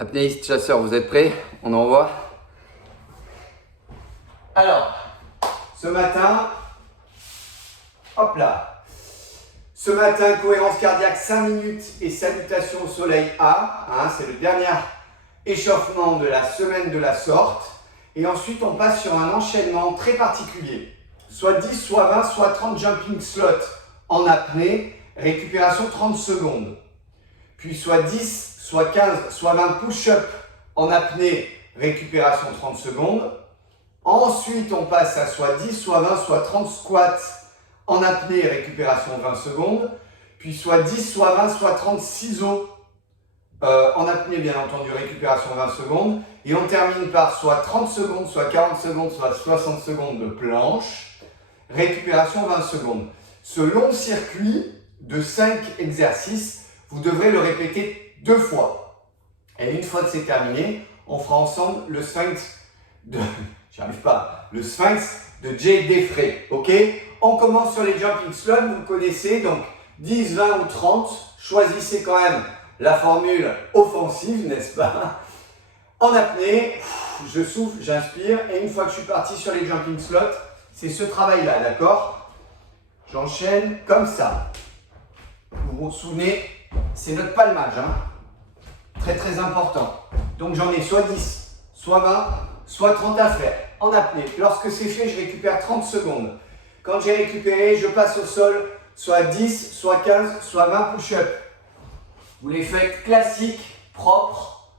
Apnéistes chasseurs, vous êtes prêts? On envoie. Alors, ce matin, hop là. Ce matin, cohérence cardiaque 5 minutes et salutation au soleil A. Hein, c'est le dernier échauffement de la semaine de la sorte. Et ensuite, on passe sur un enchaînement très particulier. Soit 10, soit 20, soit 30 jumping slots en apnée. Récupération 30 secondes. Puis soit 10, soit 15, soit 20 push-ups en apnée. Récupération 30 secondes. Ensuite, on passe à soit 10, soit 20, soit 30 squats en apnée, récupération 20 secondes. Puis soit 10, soit 20, soit 30 ciseaux en apnée, bien entendu, récupération 20 secondes. Et on termine par soit 30 secondes, soit 40 secondes, soit 60 secondes de planche, récupération 20 secondes. Ce long circuit de 5 exercices, vous devrez le répéter 2 fois. Et une fois que c'est terminé, on fera ensemble le sphinx de... le sphinx de Jay Defray, ok? On commence sur les jumping slots, vous connaissez, donc 10, 20 ou 30. Choisissez quand même la formule offensive, n'est-ce pas? En apnée, je souffle, j'inspire, et une fois que je suis parti sur les jumping slots, c'est ce travail-là, d'accord? J'enchaîne comme ça. Vous vous souvenez, c'est notre palmage, hein? Très très important. Donc j'en ai soit 10, soit 20, soit 30 à faire en apnée. Lorsque c'est fait, je récupère 30 secondes. Quand j'ai récupéré, je passe au sol, soit 10, soit 15, soit 20 push-ups. Vous les faites classiques, propres.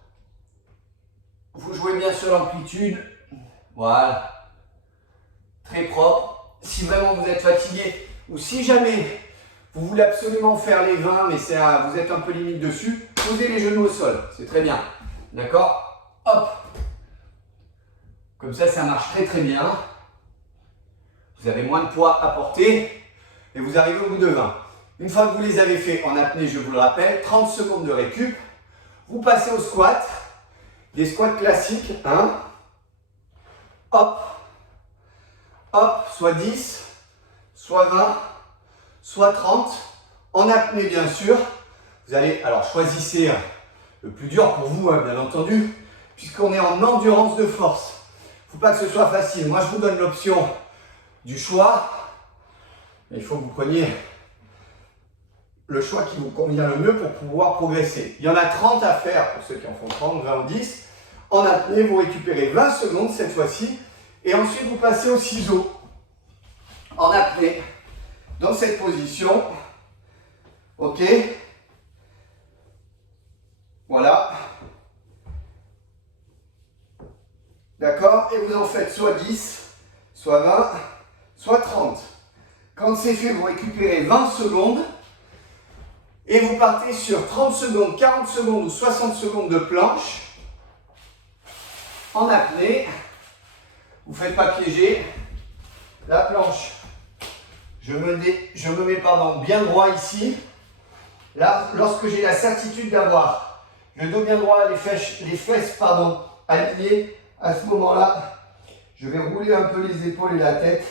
Vous jouez bien sur l'amplitude. Voilà. Très propre. Si vraiment vous êtes fatigué ou si jamais vous voulez absolument faire les 20, mais vous êtes un peu limite dessus, posez les genoux au sol. C'est très bien. D'accord? Hop. Comme ça marche très très bien. Vous avez moins de poids à porter et vous arrivez au bout de 20. Une fois que vous les avez fait en apnée, je vous le rappelle, 30 secondes de récup. Vous passez au squat. Des squats classiques. Hein. Hop. Hop. Soit 10, soit 20, soit 30. En apnée, bien sûr. Vous allez, alors choisissez le plus dur pour vous, hein, bien entendu, puisqu'on est en endurance de force. Il ne faut pas que ce soit facile. Moi, je vous donne l'option du choix. Il faut que vous preniez le choix qui vous convient le mieux pour pouvoir progresser. Il y en a 30 à faire pour ceux qui en font 30, 20 ou 10. En apnée, vous récupérez 20 secondes cette fois-ci. Et ensuite, vous passez au ciseau. En apnée, dans cette position. OK. Voilà. D'accord? Et vous en faites soit 10, soit 20, soit 30. Quand c'est fait, vous récupérez 20 secondes et vous partez sur 30 secondes, 40 secondes ou 60 secondes de planche en apnée. Vous ne faites pas piéger. La planche, je me mets bien droit ici. Là, lorsque j'ai la certitude d'avoir le dos bien droit, les fesses alignées, à ce moment-là, je vais rouler un peu les épaules et la tête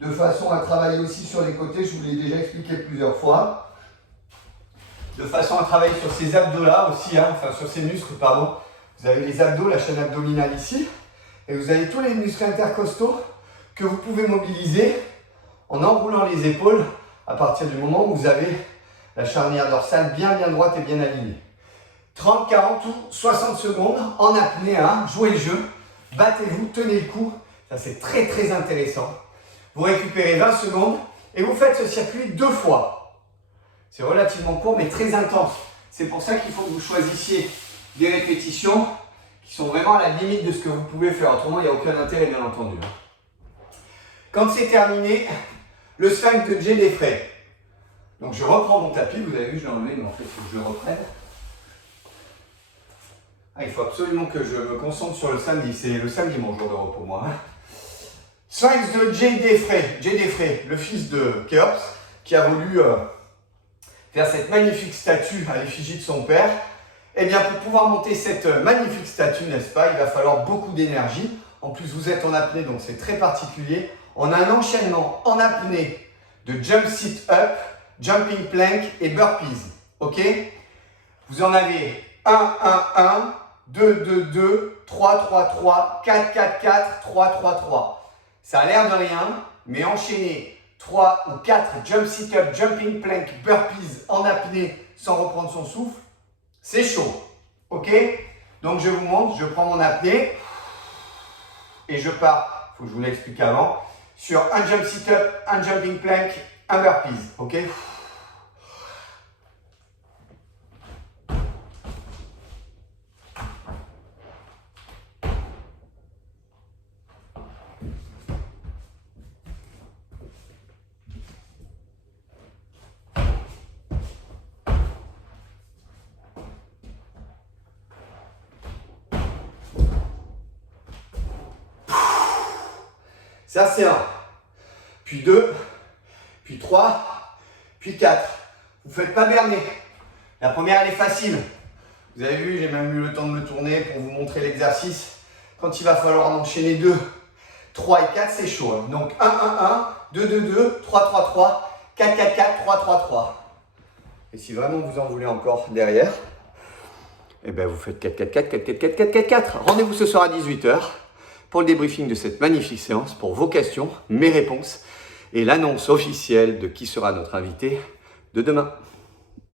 de façon à travailler aussi sur les côtés. Je vous l'ai déjà expliqué plusieurs fois. De façon à travailler sur ces abdos-là aussi, hein, enfin sur ces muscles, pardon. Vous avez les abdos, la chaîne abdominale ici. Et vous avez tous les muscles intercostaux que vous pouvez mobiliser en enroulant les épaules à partir du moment où vous avez la charnière dorsale bien droite et bien alignée. 30, 40 ou 60 secondes en apnée, hein, jouez le jeu, battez-vous, tenez le coup, ça c'est très très intéressant. Vous récupérez 20 secondes et vous faites ce circuit 2 fois. C'est relativement court mais très intense. C'est pour ça qu'il faut que vous choisissiez des répétitions qui sont vraiment à la limite de ce que vous pouvez faire. Autrement, il n'y a aucun intérêt, bien entendu. Quand c'est terminé, le sphinx de Jay Defray. Donc je reprends mon tapis, vous avez vu, je l'ai enlevé, mais en fait, il faut que je le reprenne. Il faut absolument que je me concentre sur le samedi. C'est le samedi mon jour de repos, moi. Sphinx de Jay Defray. Jay Defray, le fils de Khéops, qui a voulu faire cette magnifique statue à l'effigie de son père. Eh bien, pour pouvoir monter cette magnifique statue, n'est-ce pas, il va falloir beaucoup d'énergie. En plus, vous êtes en apnée, donc c'est très particulier. On a un enchaînement en apnée de jump sit up, jumping plank et burpees. OK? Vous en avez 1, 1, 1. 2, 2, 2, 3, 3, 3, 4, 4, 4, 3, 3, 3. Ça a l'air de rien, mais enchaîner 3 ou 4 jump sit-up, jumping plank, burpees en apnée sans reprendre son souffle, c'est chaud. Ok? Donc je vous montre, je prends mon apnée et je pars, il faut que je vous l'explique avant, sur un jump sit-up, un jumping plank, un burpees. Ok? Ça, c'est 1. Puis 2, puis 3, puis 4. Vous ne faites pas berner. La première, elle est facile. Vous avez vu, j'ai même eu le temps de me tourner pour vous montrer l'exercice. Quand il va falloir en enchaîner 2, 3 et 4, c'est chaud. Donc 1, 1, 1, 2, 2, 2, 3, 3, 3, 4, 4, 4, 3, 3, 3. Et si vraiment vous en voulez encore derrière, eh bien vous faites 4, 4, 4, 4, 4, 4, 4, 4, 4. Rendez-vous ce soir à 18 h pour le débriefing de cette magnifique séance, pour vos questions, mes réponses et l'annonce officielle de qui sera notre invité de demain.